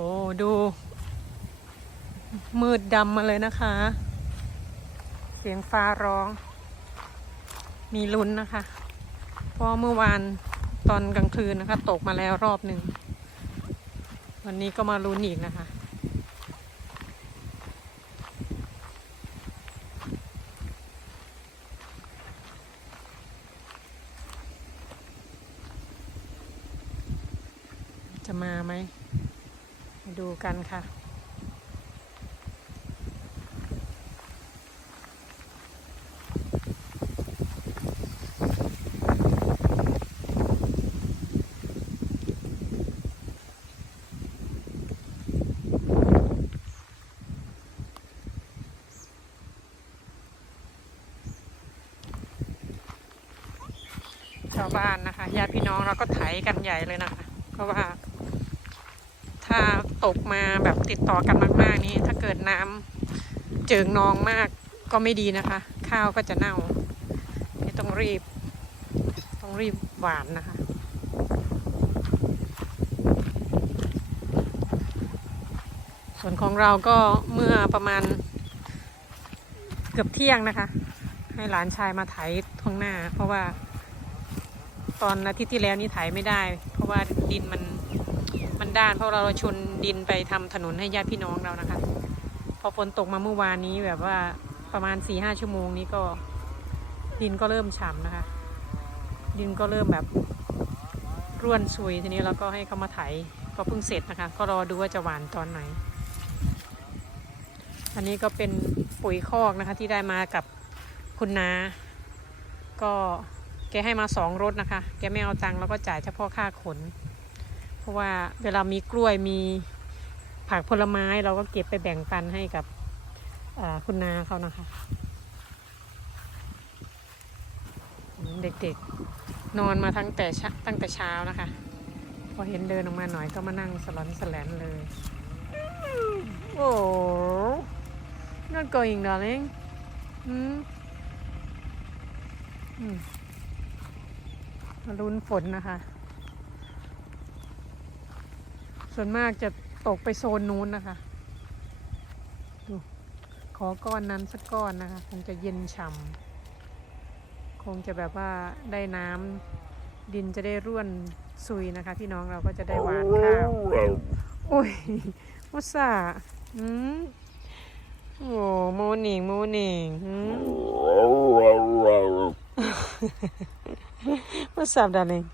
อ้ดู มืดดำมาเลยนะคะ เสียงฟ้าร้อง มีลุ้นนะคะเพราะเมื่อวานตอนกลางคืนนะคะ ตกมาแล้วรอบหนึ่ง วันนี้ก็มาลุ้นอีกนะคะจะมาไหม ดูกันค่ะ ชาวบ้านนะคะญาติพี่น้องเราก็ไถกันใหญ่เลยนะคะเพราะว่า ถ้าตกมาแบบติดต่อกันมาก ๆ นี้ถ้าเกิดน้ำเจิงนองมากก็ไม่ดีนะคะ ข้าวก็จะเน่านี่ต้องรีบ ต้องรีบหวานนะคะส่วนของเราก็เมื่อประมาณเกือบเที่ยงนะคะ ให้หลานชายมาไถท้องหน้า เพราะว่าตอนอาทิตย์ที่แล้วนี่ไถไม่ได้ เพราะว่าดินมัน มันด้านเพราะเราชนดินไปทำถนนให้ญาติพี่น้องเรานะคะ พอฝนตกมาเมื่อวานนี้แบบว่าประมาณสี่ห้าชั่วโมงนี้ก็ ดินก็เริ่มฉ่ำนะคะ ดินก็เริ่มแบบร่วนซุยทีนี้เราก็ให้เขามาไถก็เพิ่งเสร็จนะคะ ก็รอดูว่าจะหวานตอนไหน อันนี้ก็เป็นปุ๋ยคอกนะคะที่ได้มากับคุณนาก็แกให้มาสองรถนะคะ แกไม่เอาตังค์แล้วก็จ่ายเฉพาะค่าขน ราะว่าเวลามีกล้วยมีผักผลไม้เราก็เก็บไปแบ่งปันให้กับคุณนาเขานะคะ เด็กๆนอนมาตั้งแต่ช้าตั้งแต่เช้านะคะ พอเห็นเดินออกมาหน่อยก็มานั่งสลอนสแลนเลย โอ้ not going darling อืมอืมมาลุ้นฝนนะคะ ส่วนมากจะตกไปโซนนู้นนะคะ ดู ขอก้อนนั้นสักก้อนนะคะ คงจะเย็นฉ่ำคงจะแบบว่าได้น้ำดินจะได้ร่วนซุยนะคะ พี่น้องเราก็จะได้หวานข้าวโอ้ยมุสาอืมโอ้โมนิงโมนิงอืมมุสาดาลิง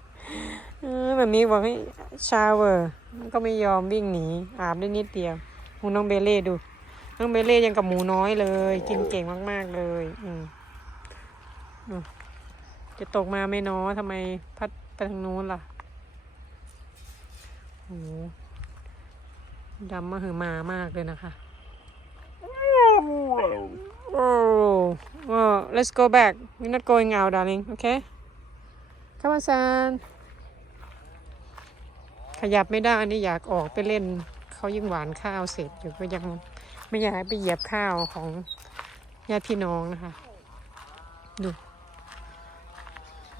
มันก็ไม่ยอมวิ่งหนีอาบได้นิดเดียวหูน้องเบเล่ดู น้องเบเล่ยังกับหมูน้อยเลย กินเก่งมากๆเลย อืมจะตกมาไม่น้อทำไมพัดไปทางนู้นล่ะโอ้ดำมาหือมามากเลยนะคะโอ้ oh let's go back we're not going out darling okay come on son ขยับไม่ได้นี่อยากออกไปเล่น เขายิ่งหวานข้าวเสร็จอยู่ก็ยังไม่อยากไปเหยียบข้าวของญาติพี่น้องนะคะ ดู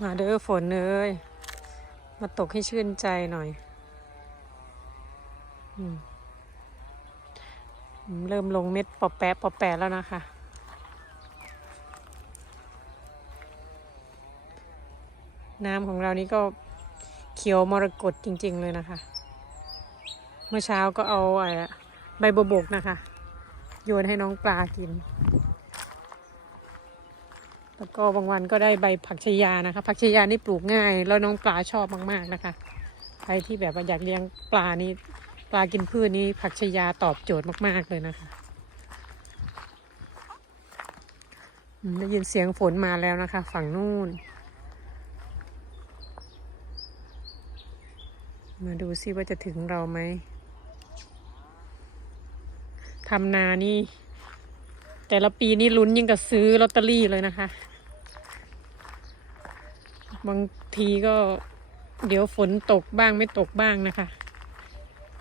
มาเด้อฝนเลยมาตกให้ชื่นใจหน่อยอืมเริ่มลงเม็ดปอแปะปอแปะแล้วนะคะ น้ำของเรานี่ก็ เขียวมรกตจริง ๆ เลยนะคะ เมื่อเช้าก็เอาไอ้ใบบัวบกนะคะ โยนให้น้องปลากิน แล้วก็บางวันก็ได้ใบผักชยานะคะ ผักชยานี่ปลูกง่าย แล้วน้องปลาชอบมากๆนะคะ ใครที่แบบอยากเลี้ยงปลานี่ปลากินพืชนี้ผักชยาตอบโจทย์มากๆเลยนะคะได้ยินเสียงฝนมาแล้วนะคะ ฝั่งนู่น มาดูซิว่าจะถึงเราไหมทำนานี่ แต่ละปีนี่ลุ้นยิ่งกับซื้อลอตเตอรี่เลยนะคะ บางทีก็เดี๋ยวฝนตกบ้างไม่ตกบ้างนะคะ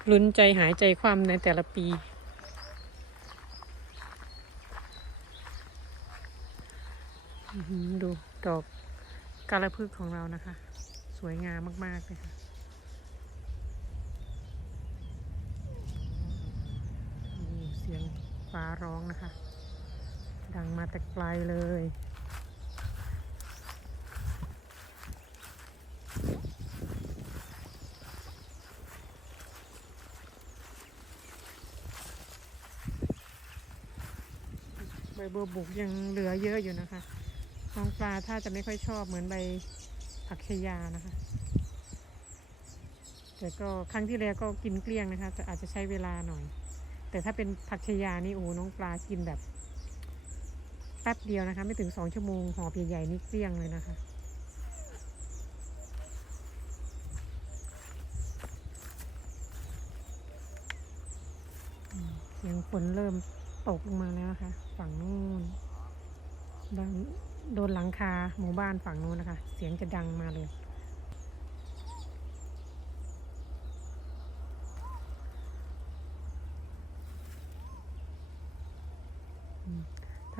ลุ้นใจหายใจความในแต่ละปี ดูดอกกาลพึกของเรานะคะ สวยงามมาก ๆ เลยค่ะ ฟ้าร้องนะคะ ดังมาแต่ไกลเลย ใบบัวบุกยังเหลือเยอะอยู่นะคะน้องปลาถ้าจะไม่ค่อยชอบเหมือนใบผักชยานะคะแต่ก็ครั้งที่แล้วก็กินเกลี้ยงนะคะ แต่อาจจะใช้เวลาหน่อย แต่ถ้าเป็นผักชยานี่โอ้น้องปลากินแบบแป๊บเดียวนะคะ ไม่ถึงสองชั่วโมงหอบใหญ่ๆนี่เกลี้ยงเลยนะคะอืมเสียงฝนเริ่มตกลงมาแล้วนะคะ ฝั่งนู้นดังโดนหลังคาหมู่บ้านฝั่งนู้นนะคะ เสียงจะดังมาเลย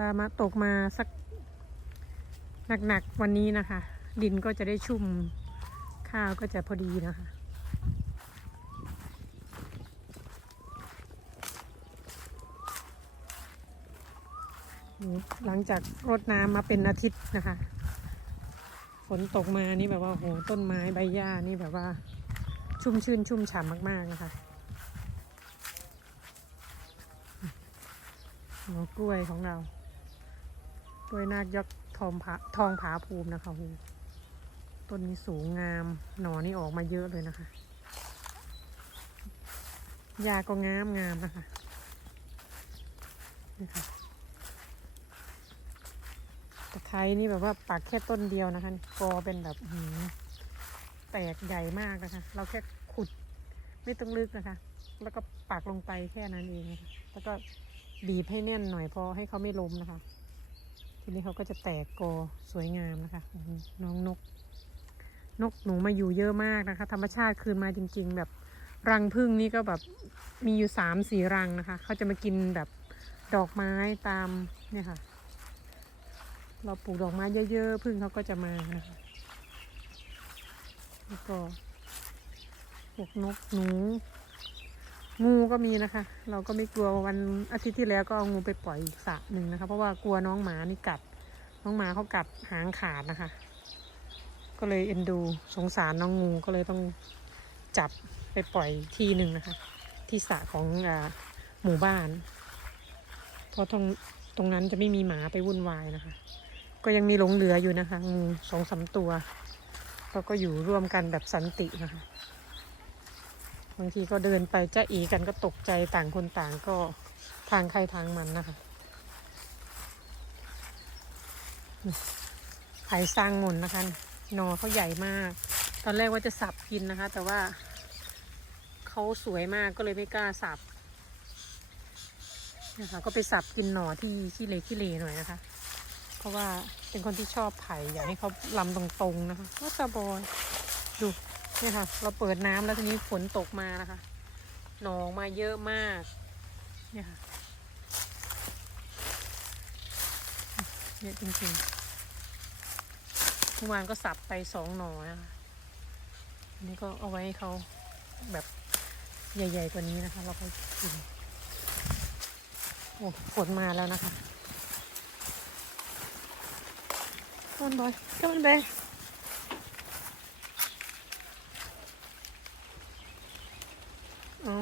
ถ้ามาตกมาสักหนักๆวันนี้นะคะ ดินก็จะได้ชุ่มข้าวก็จะพอดีนะคะหลังจากรดน้ำมาเป็นอาทิตย์นะคะ ฝนตกมานี่แบบว่าโหต้นไม้ใบหญ้านี่แบบว่า ชุ่มชื่นชุ่มฉ่ำมากๆนะคะหัวกล้วยของเรา กล้วยนาคยักษ์ทองผาทองผาภูมินะคะโหต้นนี้สูงงาม หนอนี่ออกมาเยอะเลยนะคะหญ้าก็งามงามนะคะนี่ค่ะตะไคร้นี่แบบว่าปักแค่ต้นเดียวนะคะ กอเป็นแบบหืแตกใหญ่มากนะคะ เราแค่ขุดไม่ต้องลึกนะคะ แล้วก็ปักลงไปแค่นั้นเองนะคะแล้วก็บีบให้แน่นหน่อยพอให้เขาไม่ล้มนะคะ นี้เขาก็จะแตกกอสวยงามนะคะน้องนก นกหนูมาอยู่เยอะมากนะคะ ธรรมชาติคืนมาจริง ๆ แบบรังพึ่งนี่ก็แบบมีอยู่สามสี่รังนะคะเขาจะมากินแบบดอกไม้ตามเนี่ยค่ะ เราปลูกดอกไม้เยอะๆพึ่งเขาก็จะมานะคะแล้วก็พวกนกหนู งูก็มีนะคะ เราก็ไม่กลัววันอาทิตย์ที่แล้วก็เอางูไปปล่อยอีกสระหนึ่งนะคะ เพราะว่ากลัวน้องหมานี่กัด น้องหมาเขากัดหางขาดนะคะ ก็เลยเอ็นดูสงสารน้องงูก็เลยต้องจับไปปล่อยที่หนึ่งนะคะ ที่สระของอหมู่บ้าน เพราะตรงตรงนั้นจะไม่มีหมาไปวุ่นวายนะคะ ก็ยังมีหลงเหลืออยู่นะคะ งูสองสามตัวก็ก็อยู่ร่วมกันแบบสันตินะคะางทีก็เดินไปจะอีกันก็ตกใจต่างคนต่างก็ทางใครทางมันนะคะไผ่สร้างงนนะคะหนอเขาใหญ่มาก ตอนแรกว่าจะสับกินนะคะ แต่ว่าเขาสวยมากก็เลยไม่กล้าสับนะคะ ก็ไปสับกินหนอที่ขี้เลขี้เลหน่อยนะคะ เพราะว่าเป็นคนที่ชอบไผ่อยากให้เขาลำตรงๆนะคะว่าสบอยดู เนี่ยค่ะ เราเปิดน้ำแล้วทีนี้ฝนตกมานะคะ หนองมาเยอะมาก เนี่ยค่ะเยอะจริงๆเมื่อวานก็สับไปสองหนอนะคะอันนี้ก็เอาไว้ให้เขาแบบใหญ่ๆกว่านี้นะคะ เราก็กินโอ้ฝนมาแล้วนะคะ Come on, boy. Come on, bear. Oh. Come on. ๆ น้อ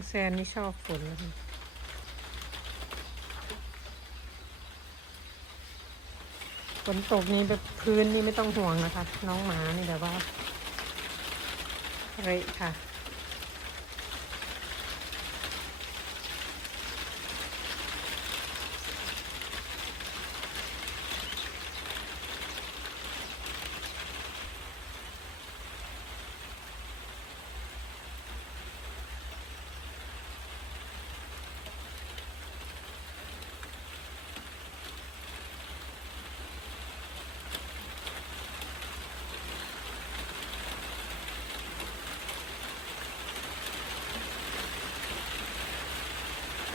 งแซนนี่ชอบฝนนะคะฝนตกนี่แบบพื้นนี่ไม่ต้องห่วงนะคะ น้องหมานี่แบบว่าเละค่ะ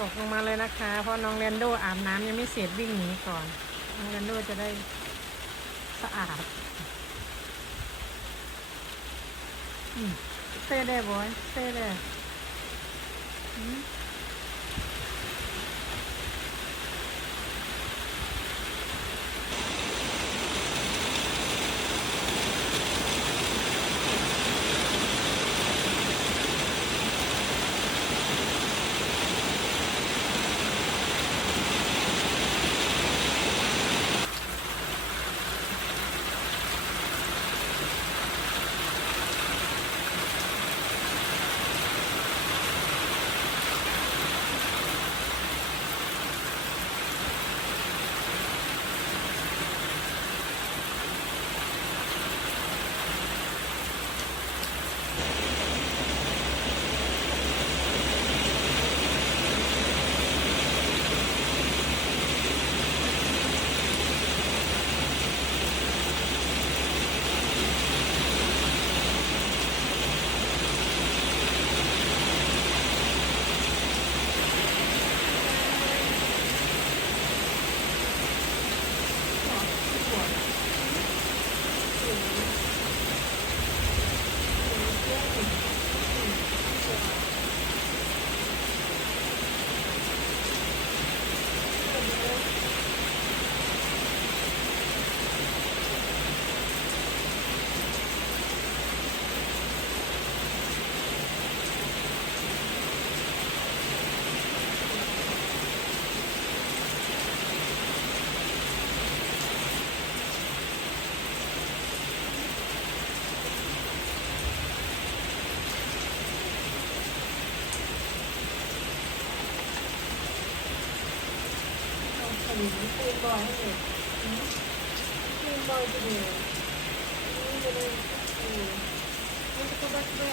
กลงมาเลยนะคะ เพราะน้องเรนโดอาบน้ำยังไม่เสร็จวิ่งหนีก่อน น้องเรนโดจะได้สะอาดอืม stay there boy stay there อืม Clean บอยให้เลยกินบ่อยจะเด็กนี่จะเลยโอ้ยมันจะก็บัดแย่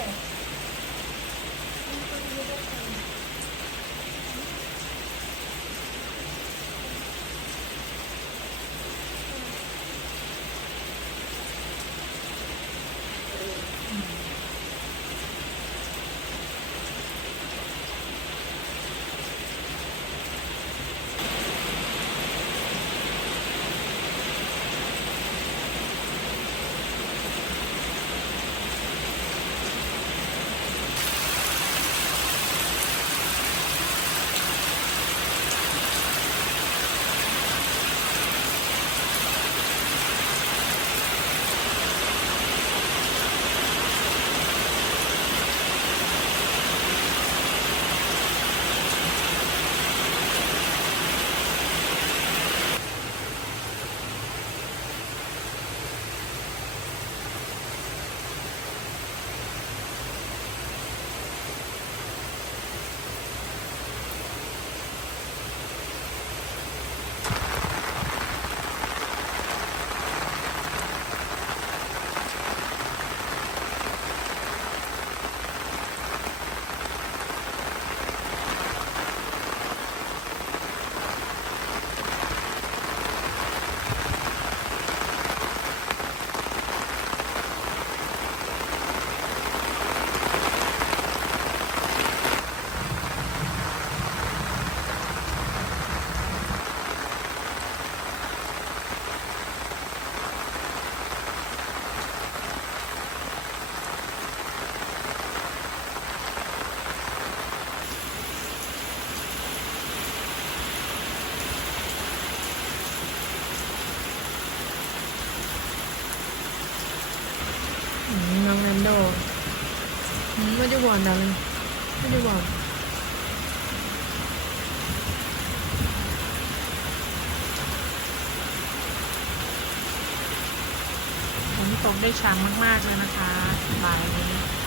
ไม่ได้หวานนะไม่ได้หวานฝนตกได้ช้ำมากๆเลยนะคะบ่ายนี้